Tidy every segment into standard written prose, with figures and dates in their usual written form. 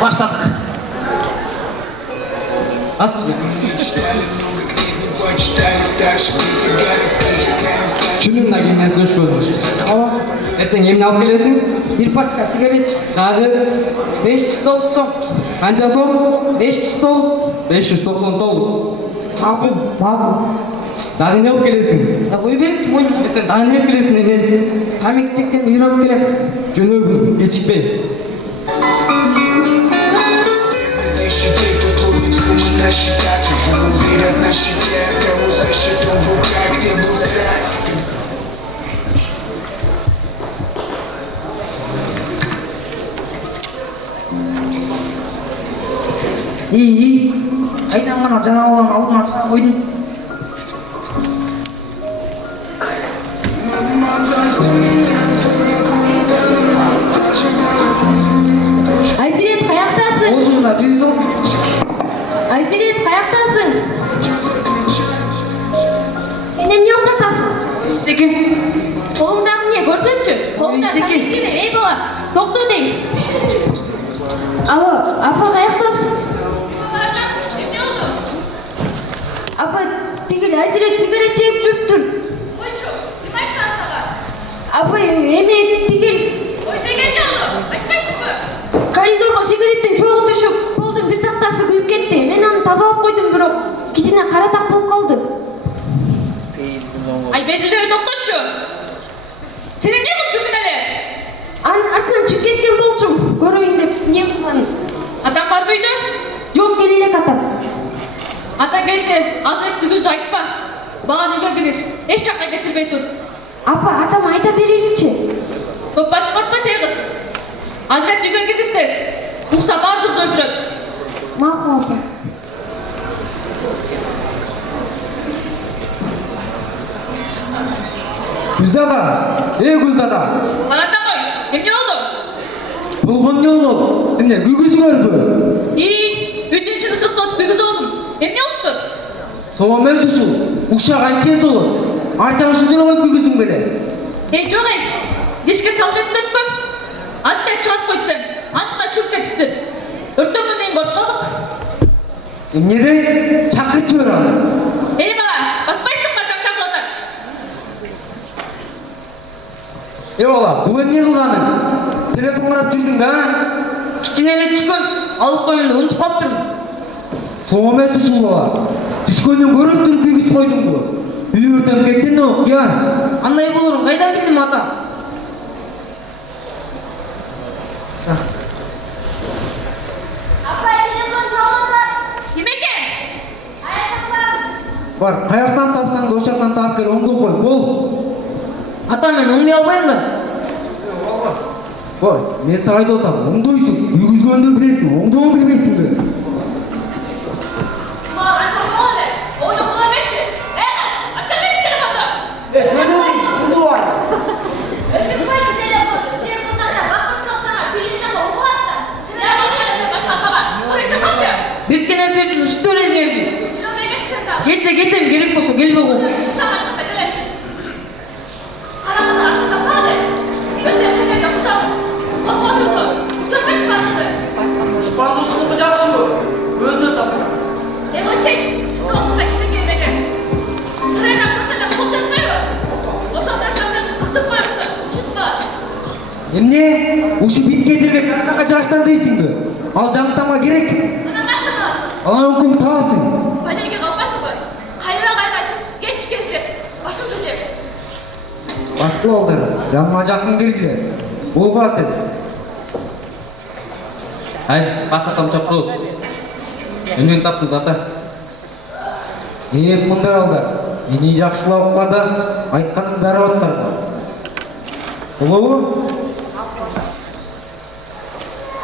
Başladık. Nasıl? Şununla gelmez hoş görmüş. Ama Erten yemin alıp gelesin. bir paçka sigaret. Hadi. 590 so'm. Qancha so'm? 590. 599. Ma'qul, ma'qul. Daha ne alıp gelesin? Da qo'yib berchi mo'yni. Sen daha ne alıp gelesin endi? Tamaki chekkan yurib keladi. Jönögün, geçikpey. İyi. Aydan mana canavarın aldına sana koydum. Aysiret kayaktasın? Ozunda düz ol. Aysiret kayaktasın? Sen emne olacak tasın? İşteki. Kolundan niye görsünçü? Kolundan İşteki. tabii ki de ey dolar. Doktor değil. Alo, apa kayaktasın? Ne oldu? Apa tigil Aysiret sigaret çekip çürüttün. Oyçu, kim aytkan sana? Apa eme tigil. Oyda gece oldu, aytmaysın mı? Koridorga sigaretin çoğu düşüp kolдун bir tahtасы kuyup ketти. Men аны тазалап койдум, бирок кичине кара так болуп калды. Ay bezilleri doktorçu. Sen emne kılıp жүрдүң эле? Анын артынан чыгып кеткен болчумун. Көрөйүн деп эмне кылган? Атаң барбы үйдө? Жок, келе элек атам. Атаң келсе, азырык түгүздү айтпа. Баган үйгө кириш, эч жакка кетирбей тур. Апа, атама айта береличи. Көп башың ортмачы кыз. Азырык үйгө киргизтес. Укса баардыгын өлтүрөт. Макул апа. Gülzada. Gülzada. Карата кой, эмне болду? Bulgun ne oldu? Emne gügüzü görpü. Үйдүн ичин ысыктап күйгүзүп алдым. Эмне болуптур? Soğan ben suçu. Uşak ançez olur. Arçan şucuna koyup gügüzün böyle. Жок дишке салып кетип өткөм. Анттай чыгып койсоң, антта чүрүп кетиптир. Өртөмүндөн көрүп калдык. Emne de çakır çöre. Эй бала, баспайсың ба как чакырат? Eyvallah. Bugün ne kılganın? Telefon arap жүрдүң be ha? Kichine ele tushgan. Olib qo'yimdi, unutib qolibdim. Soğan ben suçu baba. Düşkönün görüp durup gügüz koydum bu. Büyürden kettin o. Ya. Qanday bulurum? Qaydan bildim ata? Апа, телефон çalındı. Ким экен? Var. Kayaktan tatsan da uşaktan tap gel. Ondan koy. Bol. Ata men оңдой албайм да. Var. Ben sarayda otam. Ondoysun. Gügüzgöndü bilesin. Ondoğun bilmesin be. Бала, антон болду. Оюн бола берчи. Ата берчи телефонду. Өчүрбөйсү телефонду. Сен кылсаңда бакыр салсаңар, билинден окулатса. Я болчу, башкалпага. Көрүшүп калчы. Bir kere söyledim, üstü öyle geldi. Жөнөй кетсең да. Getse getsem gerek bolsa gelme bu. Сагат чыкса келесиң. Караңгыда артында калды. Өтө сендерге кусап. Окко турду. Көрбөй чыкпадысы. Duşman dostluğumu жақсы mı? Özünü tapsın. Эмочек, чындыгында кичинекей менен. Сырайрап чыксаң кол жатпайбы? Ошондой сөздөн кытып коёсуң. Ушунба. Emne? Uşu bit getirmek kaçtaka çalıştan değilsin be. Al janıtama gerek. Анан артынан Alan hukum tağısın. балеге калбайсыңбы? Кайра кайра кеч келсе башымды жеп. Başka oldu. Yanıma жақын geldiler. Bol var dedi. Hayır, basta tam çapırıl. Önün tapsınız ata. Hep bunlar aldı. Yeni жақшылап бада айтқанын бәрі отпар. Ұлы?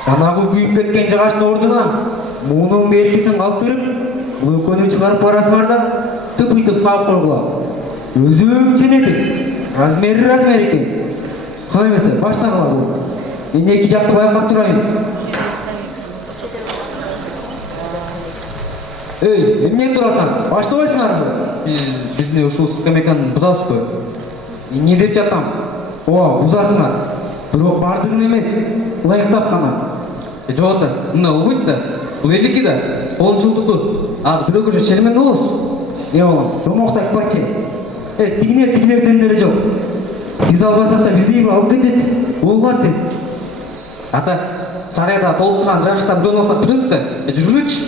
Жанағы күйіп кеткен жағаштың ордына мұның белгісін қалтырып, бұл өкөнің шығарып барасы барда тып-тып қалып қойғыла. Өзім сенеді. Размер екен. Қалай емес, баштағыла бұл. Мен екі жақты байқап тұрайын. Ey, emne turasың? Баштабайсыңар мы? Бізде ушул скамейканы бузасыз ғой. Мен не деп жатам? О, бузасыңар. Бирок бардыгын эмес, ылайыктап гана. Жок ата, мына болбойт да. Бул элдики да. Колун чулдукту. Азыр бирөө көчө шермен болобуз. Балам, жомокто айтып айтчы. Тигилерден деле жок. Биз албасак да бизди бир алып кетет. Болбойт тез. Ата, сарайда толкуган жаштар бирөө алсак бүтөт да. Жүргүлөчү.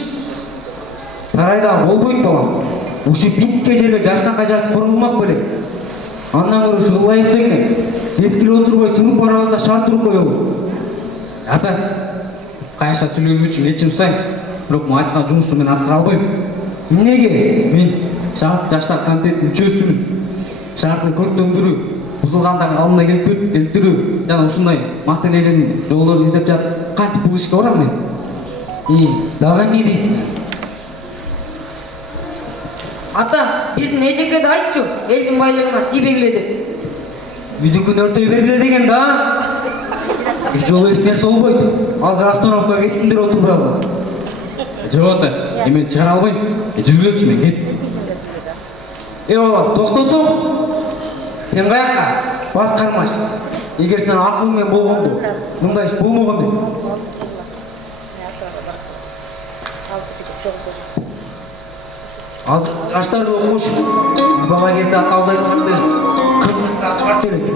Сарайда болбойт балам. Ушу бинтке жерге жаштан кажат курулмак белек. Андан көрө ушул ылайык деген. Эскире отурбой сунуп барабызда шарт туруп коебуз. Ата, кайша сүйлөгөн үчүн кечирим сурайм. Бирок мен айткан жумушту мен аткара албайм. Эмнеге? Мен жаштар комитетинин мүчөсүмүн. Шарттын көрктөндүрүү, бузулгандардын алдына келтирүү жана ушундай маселелердин жолдорун издеп жатып, кантип бул ишке барам мен? Дагы эмне дейсиң? Ата, биздин эжекеде айтчу, элдин байлыгына тийбегиле деп. Үйдүкүн өртөй бергиле деген да. Бир жолу эч нерсе болбойт. Азыр остановкага кеткиндер отурбагы. Жок ата, мен чыгара албайм. Жүргүлөчү мен кет. Бала, токтосоң. Сен каяка? Бас кармаш. Эгер сен акыл менен болгондо, мындай иш болмогон эмес. Азыр жаштар окуш. Бала кезде акалды айтканды кыркка чыгарып берет.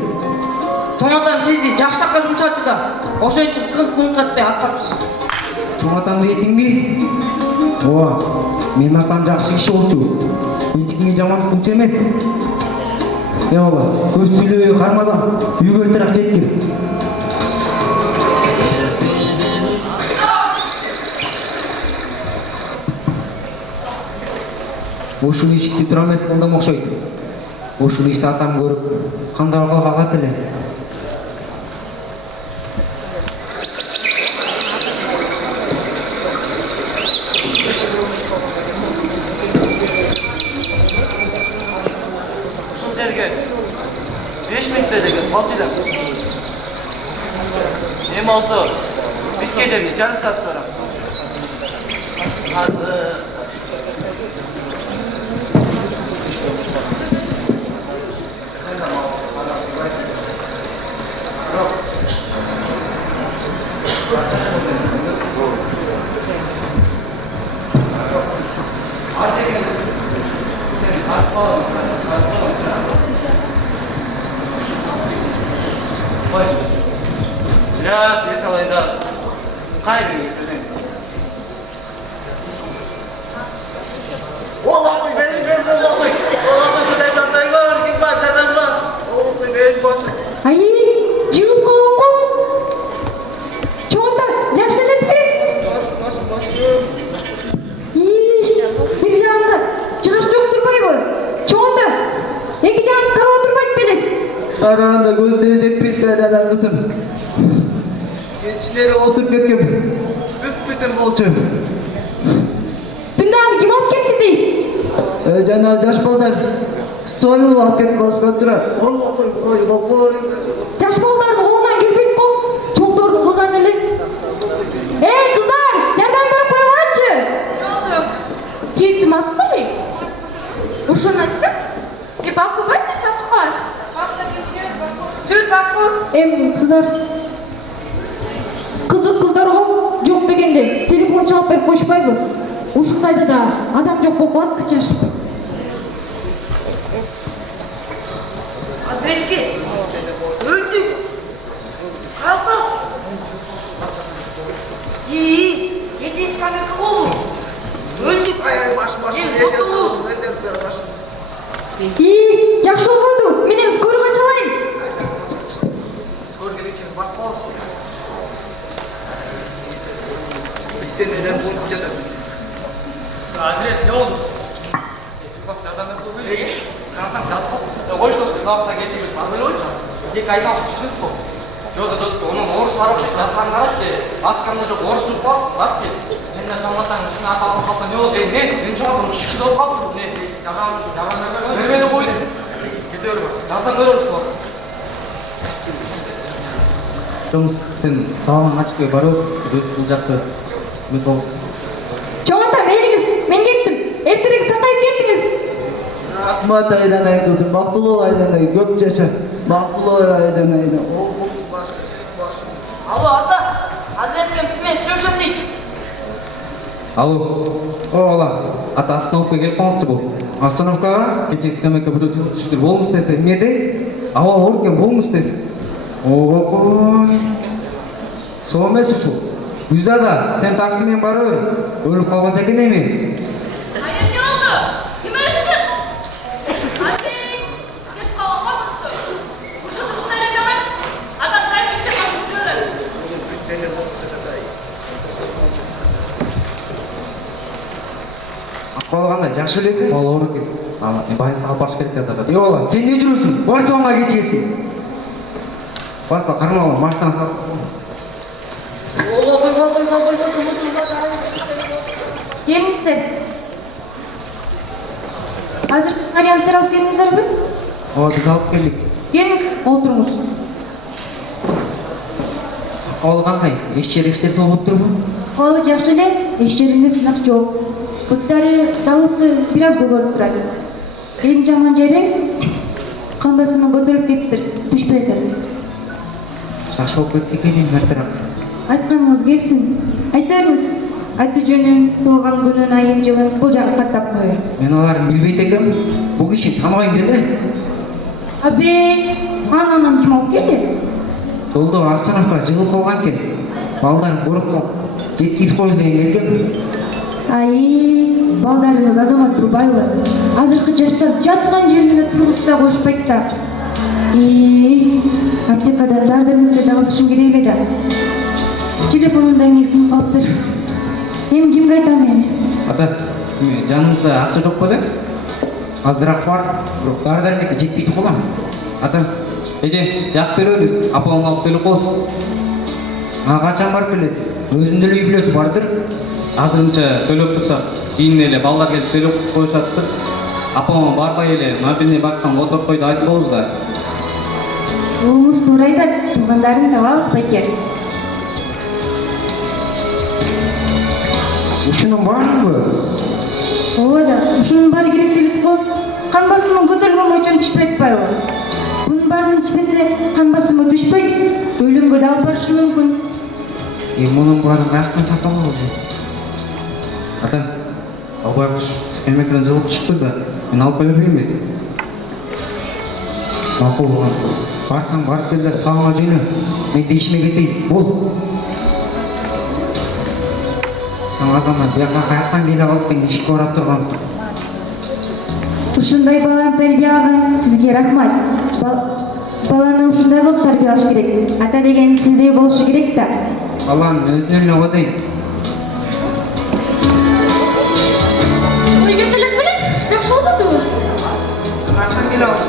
Чоң атам сизди жакшы жакка жумшачу да. Ошон үчүн кырк каттай аткарчусуз. Чоң атам дейсиңби? Ооба, менин атам жакшы киши болчу. Эч кимге жаман кылчу эмес. Бала, көп сүйлөбөй кармадам. Үйгө эртерээк жеткир. Ушул ишти тура эмес кылдым окшойт. Ушул ишти атам көрүп, кандай калгат эле. Ушул жерге 5 минутта деген болчудар. Эми болсо битке жерге жарым саат барам. Biraz ес алайда кайры кетирдим. Олакой, бени олакой. Олакой кудай сантайгор, ким бар, жардам бар. Олакой, бени башы. Ай, жығып қалған ғой. Чоңда, жақсы емеспе? Бір жағында жығаш жоқ тұрмайды. Чоңда, екі жағын қарау тұрмайды белес. Карағанда көздері жетпейді адам кызым. Кечилери отуруп кеткен. Бүт-бүтүн болчу. Түндағын кем алып кетті дейсіз? Жана жаш балдар союл алып кетип калышкан турат. Жаш балдардың қолынан келбейді қол. Чоңдордың қылған елі. Қыздар, жардам беріп қойғаншы. Не oldu? Кейсім асып қой. Ушун айтсак? Баку байтыр сасухас. Жүр Баку. Қыздар. Қыздар ол жоқ дегенде телефон çalып беріп қойшпайды. Ушықтайды да адам жоқ болып қалады кіч ашып. Азретке, өлдік. Қарасыз. Ете скамерка болу. Өлдік. Жақсы болғанды, менен скорыға чалайын. Скоро келечек барып калабыз. Азрет, не oldu? Çubaslardan böyle. Karsan zat oldu. Hoş dostum, sabahta geçiyor. Böyle oldu. Tek aydan süt bu. Yok dostum, onun orus var okşayıp yatağın araç ki. Askanında çok orus tutmaz, nasıl ki? Senden çamlatan üstüne atalım kapı ne oldu? Ne? Ben çamlatan şişi de olmaz mı? Ne? Yalan. Beni koy. Gidiyorum. Zaten böyle olmuş var. Sen sağlam açıkça barып, бұл жақты үміт болып. Çoğunda veriniz, ben gittim. Erterek sakayıp gittiniz. Rahmat aydanay kızım, Maktulov aydanay, көп жаша. Maktulov aydanay. Алло, ата, Азреткем сізмен Алло, ола, ата остановка келіп қалыпты бұл. Остановкаға кеше скамейка бүтін түштір болмыс десе, не дейді? Ава орген болмыс десе. Ой, сол емес ұшу. Юзада, сен таксимен бары өр. Өліп қалбаса екен емен. Hayır ne oldu? Kime üzüldün? Anne! Git kavga mısın? Uşu dışına edemez. Adam vermişti kapıcıları. Ақпалы қандай, жақсы өлекі? Ол ауыр екен. Байыз алып баршы керек қазір. Ола, сен не жүресің? Бар соңға кетесің. Баста қармауға маштан сат. Келіңіздер. Қазір арияныстар алып келіңіздер бі? Біз алып келдік. Келіңіз, отырыңыз. Ақпалы қандай, еш-ерештер соғып тұр бұл? Қолы жақсы эле, еш жерінде сынақ жоқ. Бұттары дауысы біраз көгөріп тұрады. Ең жаман жері қамбасының көтеріп кеттір, түшпейдір. Шашылып кетсе екен мәртірақ. Айтқаныңыз келсін. Айтарыңыз. Аты жөнін, туылған күнін, айын, жылын бұл жағы қаттап қойын. Мен оларын білбейт екем. Бұл кеше танымайым деді. Абе, ананан кім алып келді? Жолда Арсеновқа жығылып қалған екен. Балдарын көріп қалып, жеткізіп қойды деген келген. Ай, балдарыңыз Азамат Турбайлы. Азырқы жаштар жатқан жерінде тұрғызда қошпайды да. Аптекадан дардырымды дағылышым керейлі да. Телефонымдан несін қалыптыр. Hem kimге айтам эми? Ата, жаныңызда ақша жоқ па бе? Азырақ бар, бірақ дары-дәрмекке жетпейді қолам. Ата, жас береміз, апаңа алып келіп қойсын. Қашан барып келеді? Өзіңді үй білесіз бардыр. Азырынша төлеп тұрсақ, кейін еле балдар келіп төлеп қойсаттыр. Апаңа барбай еле мобильный бактан отырып қойды айтып болыңыздар. Оңыз тура айтады, туғандарын табамыз байке. Ушының барын бі? Ода, ушының бары керек делік қой. Қанбасының көтерілген өчен түшпейді байлы. Бұның барын түшпесе, қанбасының түшпейді, өлімге дал барышы мүмкін. Мұның барын қаяқтан саталы олжы. Ата, албайғыш, скамейкадан жылып шықты да, мен алып келіп емеді. Мақұл болған. Барсаң барып келдер, сауыңа жөні. Мен дейшіме кетейін, бол. Азамат, бұяққа қаяқтан келе қалыптың ешкі орап тұрғансың. Ушундай баланы тәрбие алған сізге рахмат. Баланы ушундай қылып тәрбие алыш керек. Ата деген сіздей болушу керек та. Баланың өзінен оғадайын. Uygun dilek bilek. Жақсы olmadı. Қаяқтан келе алып.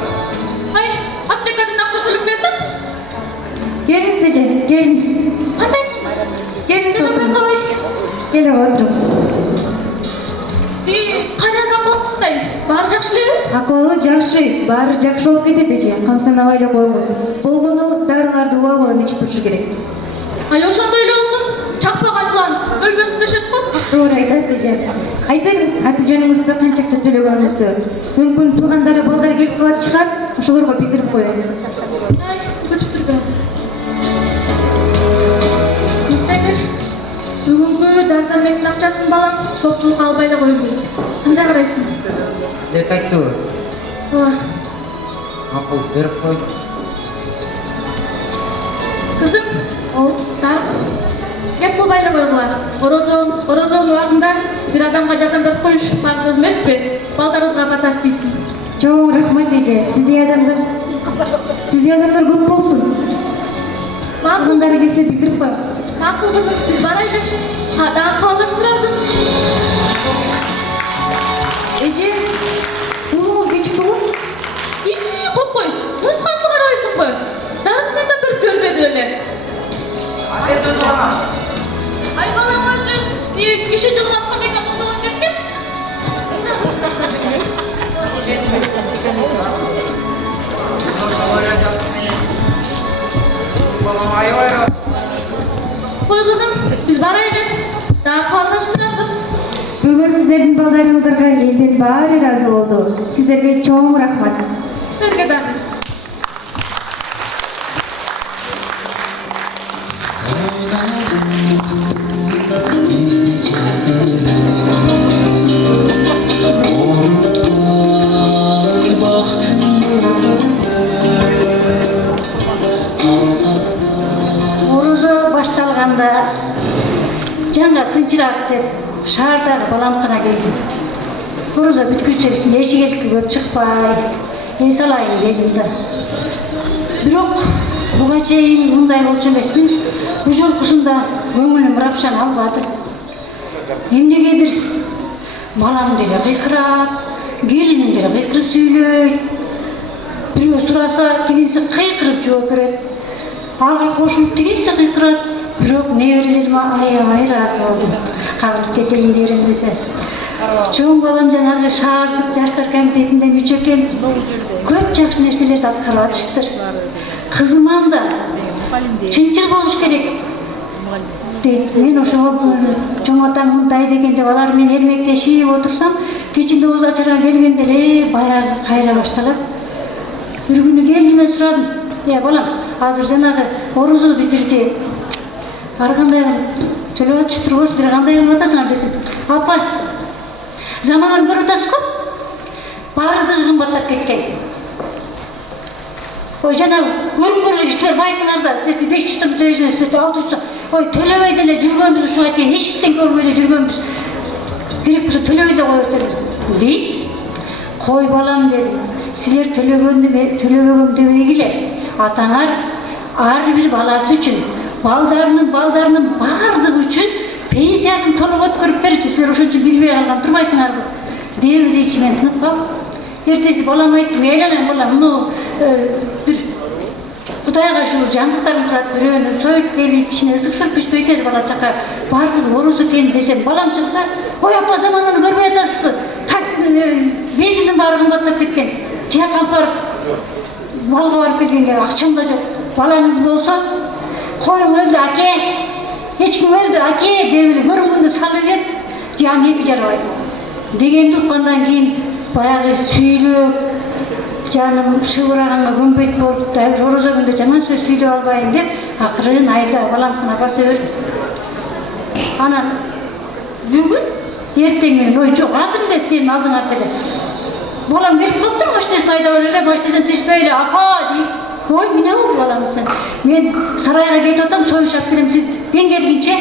Ay, aptekadan akça tülüp geldin. Geliniz Seçen, geliniz. Qandayсың? Geliniz Seni ben oturun. қалай? Gelin oturun. Қайдан қорқыттай? Бар жақсы лебі? Ақылы жақсы, бары жақсы болып кетеді же. Қамсан авайлы қойыңыз. Болғыны дарыларды уағылын ішіп тұршы керек. Ай, ошондай эле болсун. Чакпаган жылан өлбөсүн дешет го. Doğru айтасыз Seçen. Айтыңыз, аты жөніңізді қанша ақша төлегеніңізді. Мүмкін туғандары балдар келіп қалады шығар, ошолорго билдирип коюңуз. Ай, көчүп турбайсың. Бүгүнкү дары-дармектин акчасын балам сопчулукка албай эле коюп келди. Кандай карайсың? Лек айтты бі? Ооба. Мақұл, беріп қой. Кызым, кеп кылбай эле койгула. Орозон убагында бир адамга жардам берип коюш парыз сөз эмеспи? Балдарыбызга баташ дейсиң. Чоң рахмат эже. Сиздей адамдар көп болсун. Кызымдары келсе билдирип коюң. Макул кызым, биз барайлы. Дагы кабарлаштырабыз. Эже, бул кечик болот. Копкой, музыканы карабайсың го? Дагы менен берип жибербеди эле. Ай балам өзү киши жылгасқа мекан кылып кеткен. Кой кызым, биз барайлы. Дагы кабарлаштырабыз. Бүгүн сиздердин балдарыңыздарга элдин баары ыраазы болду. Сиздерге чоң рахмат. Сизге дагы. Is the жаныңа тынчыраак деп шаардагы баламкана келдим. Орозо бүткүнчө эшикке көп чыкпай эс алайын дедим да. Бирок буга чейин мындай болчу эмесмин. Бул жолкусунда көңүлүм рапшан албады. Эмнегедир балам деле кыйкырат, келиним деле кыйкырып сүйлөйт. Бирөө сураса тигинси кыйкырып жооп берет. Ага кошулуп тигинси кыйкырат. Бирок неберелерим аябай ыраазы болду. Кагылып кетейин дерим десе. Чоң балам жанагы шаардык жаштар комитетинде мүчө экен. Көп жакшы нерселерди аткарып атышыптыр. Кызым анда чынчыл болуш керек. Мен ошого чоң атам мындай дегенде алар менен эрмектешип отурсам, кечинде ооз ачарга келгенде эле баягы кайра башталат. Бир күнү келинимен сурадым. Балам, азыр жанагы орозу битирди. Ар кандай төлөп атышып турбайсың, бир кандай кылып атасың десем. Апа, заманын көрүп атасыз-го? Баардыгы кымбаттап кеткен. Ой, жанагы көрүнгөн кишилер байсыңар да, силерди 500 сом төлөйсүңөр, силерди 600 сом. Ой, төлөбөй деле жүргөнбүз ушуга чейин, эчтен көрбөй эле жүргөнбүз. Керек болсо төлөбөй эле коебуз дейт. Кой балам деди. Силер төлөбөгөм дебегиле. Атаңар ар бир баласы үчүн, балдарынын баардыгы үчүн пенсиясын толук өткөрүп берчи. Силер ошон үчүн билбей калган турбайсыңарбы? Деп эле ичимен тынып калып, эртеси балам айттым, айланайын балам, муну бир Кудайга ушул жандыктарым турат, бирөөнү союп келип, ичине ысык шөп пишпесе бала чака баардыгы ороз экен десем, балам чыкса, ой апа заманын көрбөй атасызбы? Бензиндин баары кымбаттап кеткен. Тияк алып малга барып келгенге акчам да жок. Балаңыз болсо, коюң өлдү аке, эч ким өлдү аке деп эле көрүнгөндө салып кет, жан эти жарабайт. Дегенди уккандан кийин баягы сүйлөп, жаным шыбыраганга көнбөйт болуп, орозо күндө жаман сөз сүйлөп албайын деп, акырын айда баламкына барса бердим. Анан бүгүн эртең менен ой жок, азыр эле сенин алдыңа келет. Балам келип калыптыр, машинесин айдап эле, машинесин түшпөй эле, апа дейт. Ой, эмне болду балам десем, мен сарайга кетип атам, союш алып келем, сиз мен келгенче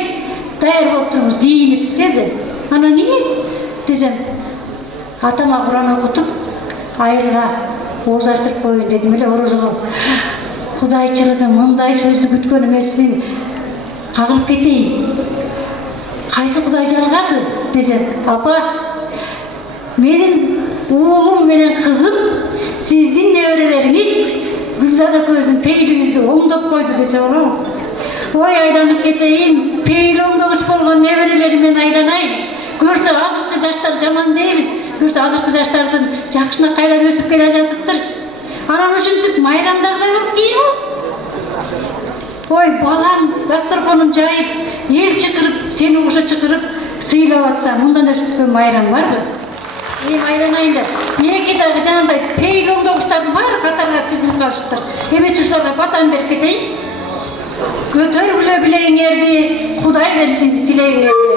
даяр болуп туруңуз, кийинип деди. Анан эмне десем, атама Куран окутуп, айылга ооз ачтырып коеюн дедим эле орозого. Кудайчылыгы мындай сөздү күткөн эмесмин, кагылып кетейин. Кайсы Кудай жалгады десем, апа, менин уулум менен кызым сиздин неберелериңиз Гүлзада көзүн пейилиңизди оңдоп койду десе болобу? Ой, айланып кетейин, пейил оңдогуч болгон неберелеримен айланайын. Көрсө азыркы жаштар жаман дейбиз. Көрсө азыркы жаштардын жакшына кайра өсүп келе жатыптыр. Анан ушинтип майрамдарда көп кийип. Ой, балам дасторконун жайып, эл чакырып, сени ошо чакырып сыйлап атса, мындан өткөн майрам барбы? Мен айланайын деп, эки дагы жанагындай пейил оңдогучтардын баары катарга түзүлүп калышыптыр. Эмес ушуларга батан берип кетейин. Көтөргүлө билегиңерди, Кудай берсин тилегиңерди.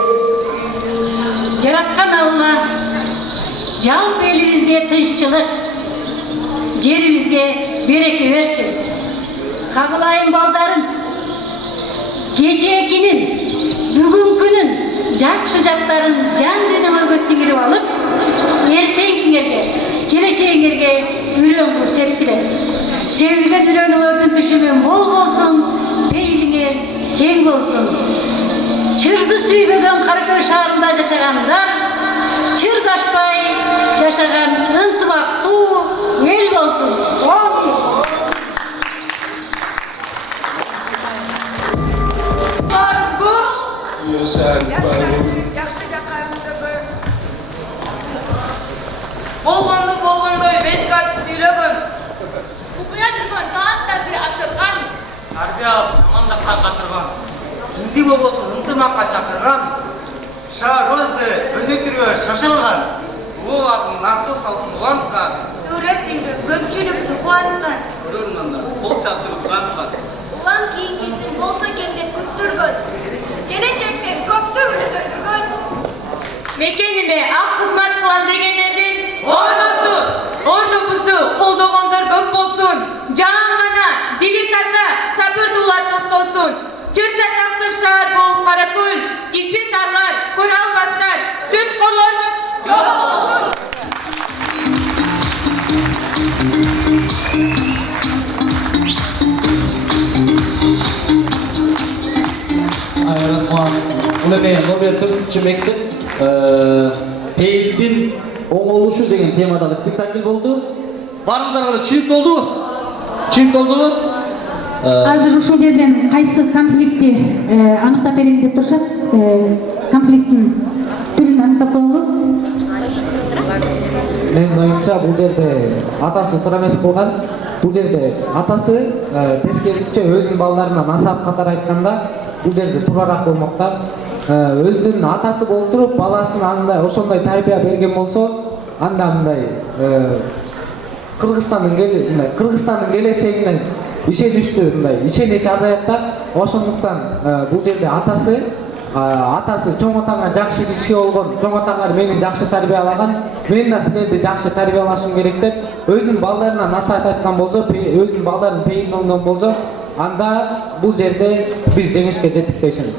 Жараткан Алла жалпы элибизге тынччылык, жерибизге береке берсин. Кабылайын балдарым, кечээкинин, бүгүнкүнүн жакшы жактарын жан дүйнөңөргө сиңирип алып, эртеңкиңерге, келечегиңерге үрөң кылып сепкиле. Sevilgen ürönüңөрдүн түшүмү мол болсун, пейилиңер кең болсун. Чырды сүйбөгөн Каракөл шаарында жашагандар, чырдашпай жашаган ынтымактуу эл болсун. Болгондой бетке айтып сүйлөгөн. Купуя жүргөн тааттарды ашырган. Тарбия жамандыктан качырган. Инди болбосун ынтымакка чакырган. Шаарыбызды өнүктүрүүгө шашылган. Улуулардын нактуу салтын уланткан. Төрөсүңдү көпчүлүктү кубанткан. Көрөрмандар кол чаптырып жанткан. Улам кийингисин болсо экен деп күттүргөн. Келечектен көптү үмүттөндүргөн. Мекениме ак кызмат кылам дегендердин ордубузду колдогондор көп болсун. Жанан гана дили таза, сабырдуулар топтолсун. Чыр чатаксыз шаар болуп Каракөл içi darlar, kural baslar, süt kollarını çok olsun. Rahman, ulemeye Nobel Türkçe Mektep Teyit'in oğuluşu деген temadalı spektakl oldu. Barыңыздарга чип oldu. Чип oldu mu? Азыр ушул жерден кайсы конфликтти аныктап берейин деп турушат. Конфликттин түрүн аныктап коелу. Менин оюмча бул жерде атасы туура эмес кылган. Бул жерде атасы тескерисинче өзүнүн балдарына насаат катары айтканда бул жерде туурараак болмокта. Өзүнүн атасы болуп туруп баласына андай ошондой тарбия берген болсо, анда мындай Кыргызстандын келечегине ишеничтүү мындай ишенич азаят да. Ошондуктан бул жерде атасы чоң атаңар жакшы киши болгон, чоң атаңар мени жакшы тарбиялаган, мен да силерди жакшы тарбиялашым керек деп өзүнүн балдарына насаат айткан болсо, өзүнүн балдарын пейилденгөн болсо, анда бул жерде биз жеңишке жеттик деп ишенем.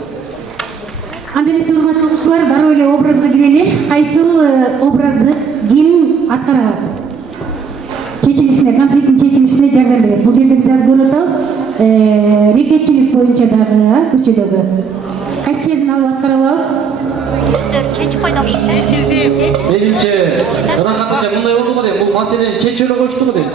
Анда эмесе урматтуу окуучулар, дароо эле образга кирели. Кайсыл образды ким аткара алат? Чечилишине, конфликттин чечилишине жардам берет. Бул жерде биз азыр көрүп атабыз. Рекетчилик боюнча дагы, көчөдөгү. Кайсы жерден алып аткара алабыз? Менимче, ырахатынча мындай болду го дейм. Бул маселени чечүүгө көчтү го дейм.